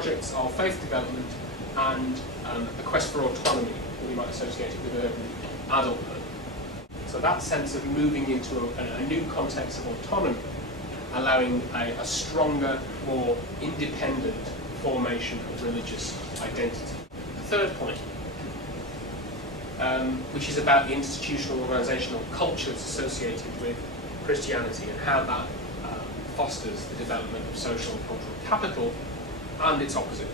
projects of faith development and a quest for autonomy, that we might associate it with urban adulthood. So that sense of moving into a new context of autonomy, allowing a stronger, more independent formation of religious identity. The third point, which is about the institutional, organisational cultures associated with Christianity and how that fosters the development of social and cultural capital, and its opposite.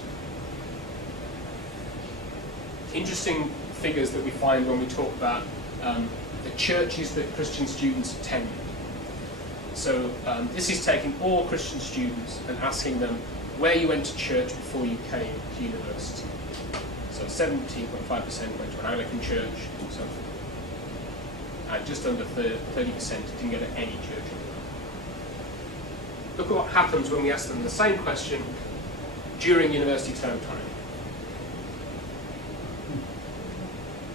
Interesting figures that we find when we talk about the churches that Christian students attend. So this is taking all Christian students and asking them where you went to church before you came to university. So 17.5% went to an Anglican church, so, and just under 30% didn't go to any church. Look at what happens when we ask them the same question during university term time.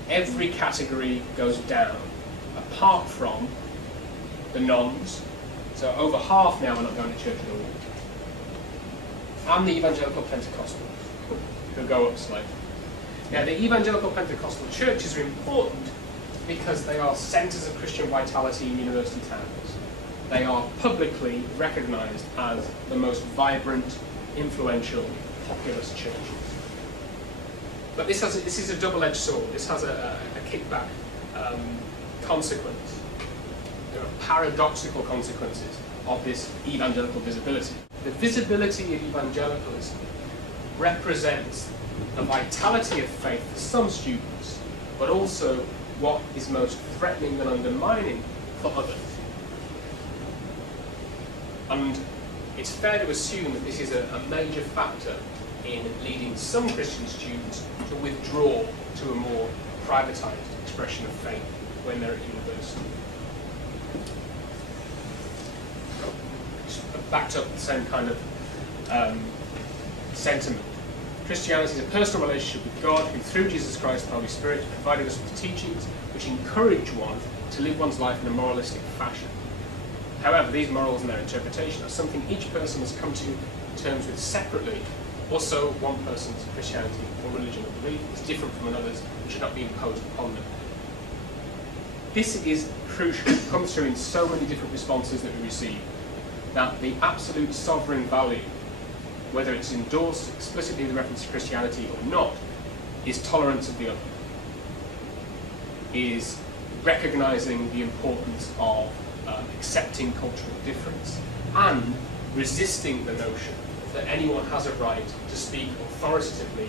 Every category goes down, apart from the nones. So over half now are not going to church at all. And the evangelical Pentecostals, who go up slightly. Now, the evangelical Pentecostal churches are important because they are centres of Christian vitality in university towns. They are publicly recognised as the most vibrant, influential, populous churches. But this is a double-edged sword. This has a kickback consequence. There are paradoxical consequences of this evangelical visibility. The visibility of evangelicalism represents the vitality of faith for some students, but also what is most threatening and undermining for others. And it's fair to assume that this is a major factor in leading some Christian students to withdraw to a more privatised expression of faith when they're at university. Backed up the same kind of sentiment. Christianity is a personal relationship with God who, through Jesus Christ and the Holy Spirit, provided us with teachings which encourage one to live one's life in a moralistic fashion. However, these morals and their interpretation are something each person must come to terms with separately. Also, one person's Christianity or religion or belief is different from another's and should not be imposed upon them. This is crucial. It comes through in so many different responses that we receive, that the absolute sovereign value, whether it's endorsed explicitly with reference to Christianity or not, is tolerance of the other, is recognising the importance of accepting cultural difference and resisting the notion that anyone has a right to speak authoritatively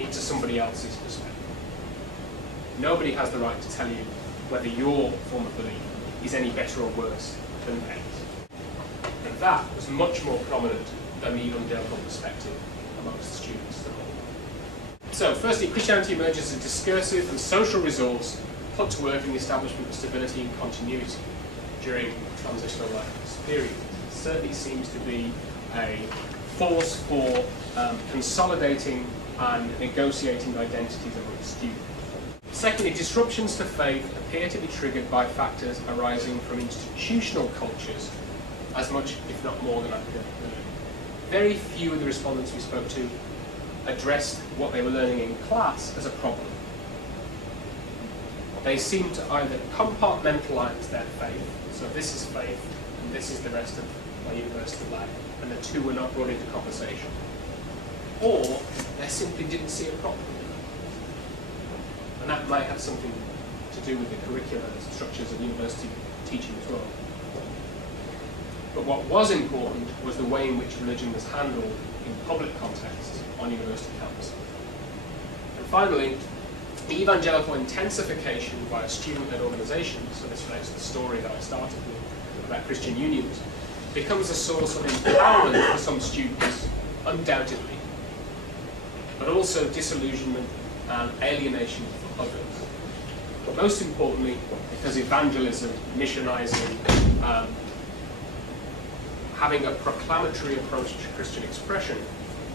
into somebody else's perspective. Nobody has the right to tell you whether your form of belief is any better or worse than theirs. And that was much more prominent than the evangelical perspective amongst the students as a whole. So, firstly, Christianity emerges as a discursive and social resource put to work in the establishment of stability and continuity during the transitional life period. It certainly seems to be a force for consolidating and negotiating identities among students. Secondly, disruptions to faith appear to be triggered by factors arising from institutional cultures as much, if not more, than academic learning. Very few of the respondents we spoke to addressed what they were learning in class as a problem. They seem to either compartmentalise their faith, so this is faith and this is the rest of my university life, and the two were not brought into conversation, or they simply didn't see a problem. And that might have something to do with the curricular structures of university teaching as well. But what was important was the way in which religion was handled in public contexts on university campuses. And finally, the evangelical intensification via student-led organisations, so this relates to the story that I started with about Christian unions, becomes a source of empowerment for some students, undoubtedly, but also disillusionment and alienation for others. But most importantly, because evangelism, missionizing, having a proclamatory approach to Christian expression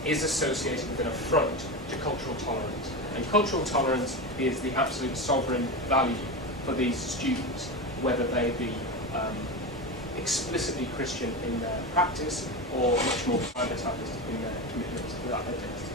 is associated with an affront to cultural tolerance. And cultural tolerance is the absolute sovereign value for these students, whether they be explicitly Christian in their practice or much more privatised in their commitment to that identity.